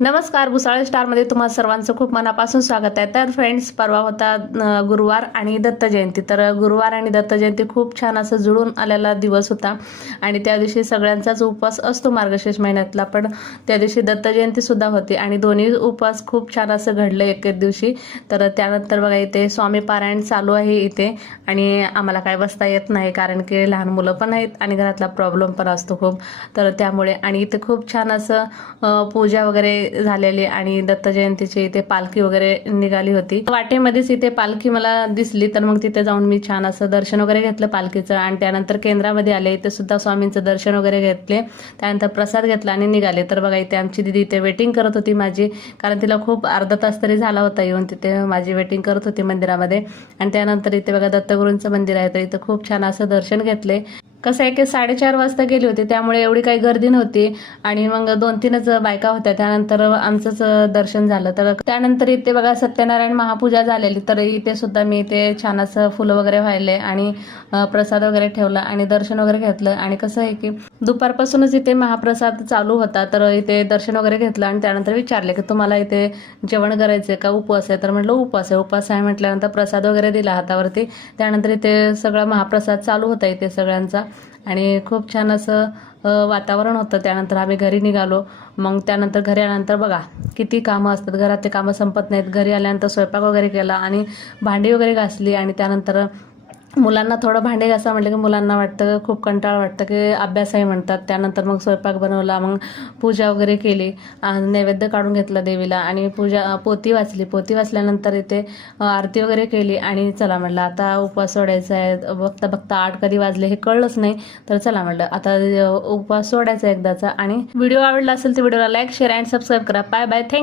नमस्कार, भुसावळ स्टारमध्ये तुम्हा सर्वांचं खूप मनापासून स्वागत आहे. तर फ्रेंड्स, परवा होता गुरुवार आणि दत्त जयंती. तर गुरुवार आणि दत्त जयंती खूप छान असं जुळून आलेला दिवस होता आणि त्या दिवशी सगळ्यांचाच उपवास असतो मार्गशीर्ष महिन्यातला, पण त्या दिवशी दत्त जयंती सुद्धा होती आणि दोन्ही उपवास खूप छान असं घडलं एकेच दिवशी. तर त्यानंतर बघा इथे स्वामी पारायण चालू आहे इथे आणि आम्हाला काय बसता येत नाही कारण की लहान मुलं पण आहेत आणि घरातला प्रॉब्लेम पण असतो खूप. तर त्यामुळे आणि इथे खूप छान असं पूजा वगैरे झालेली आणि दत्त जयंतीची इथे पालखी वगैरे निघाली होती. वाटेमध्येच इथे पालखी मला दिसली, तर मग तिथे जाऊन मी छान असं दर्शन वगैरे घेतलं पालखीचं आणि त्यानंतर केंद्रामध्ये आले. इथे सुद्धा स्वामींचं दर्शन वगैरे घेतले, त्यानंतर प्रसाद घेतला आणि निघाले. तर बघा इथे आमची दिदी इथे वेटिंग करत होती माझी, कारण तिला खूप अर्धा तास तरी झाला होता येऊन तिथे माझी वेटिंग करत होती मंदिरामध्ये. आणि त्यानंतर इथे बघा दत्तगुरूंचं मंदिर आहे, तर इथं खूप छान असं दर्शन घेतले. कसं आहे की 4:30 वाजता गेली होती, त्यामुळे एवढी काही गर्दी नव्हती आणि मग 2-3च बायका होत्या. त्यानंतर आमचंच दर्शन झालं. तर त्यानंतर इथे बघा सत्यनारायण महापूजा झालेली, तर इथे सुद्धा मी इथे छान असं फुलं वगैरे वाहिले आणि प्रसाद वगैरे ठेवला आणि दर्शन वगैरे घेतलं. आणि कसं आहे की दुपारपासूनच इथे महाप्रसाद चालू होता, तर इथे दर्शन वगैरे घेतलं आणि त्यानंतर विचारले की तुम्हाला इथे जेवण करायचंय का, उपवास आहे? तर म्हटलं उपवास आहे. उपवास आहे म्हटल्यानंतर प्रसाद वगैरे दिला हातावरती. त्यानंतर इथे सगळा महाप्रसाद चालू होता इथे सगळ्यांचा आणि खूप छान असं वातावरण होतं. त्यानंतर आम्ही घरी निघालो. मग त्यानंतर घरी आल्यानंतर बघा किती कामं असतात, घरात ते कामं संपत नाहीत. घरी आल्यानंतर स्वयंपाक वगैरे केला आणि भांडी वगैरे घासली आणि त्यानंतर मुलांना थोडं भांडे घासा म्हटलं की मुलांना वाटतं, खूप कंटाळा वाटतं की अभ्यास आहे म्हणतात. त्यानंतर मग स्वयंपाक बनवला, मग पूजा वगैरे केली, नैवेद्य काढून घेतला देवीला आणि पोथी वाचली. पोथी वाचल्यानंतर इथे आरती वगैरे केली आणि चला म्हटलं आता उपवास सोडायचा आहे. बघता बघता 8 कधी वाजले हे कळलंच नाही, तर चला म्हटलं आता उपवास सोडायचा एकदाचा. आणि व्हिडिओ आवडला असेल तर व्हिडिओला लाईक, शेअर अँड सबस्क्राईब करा. Bye bye, thank you.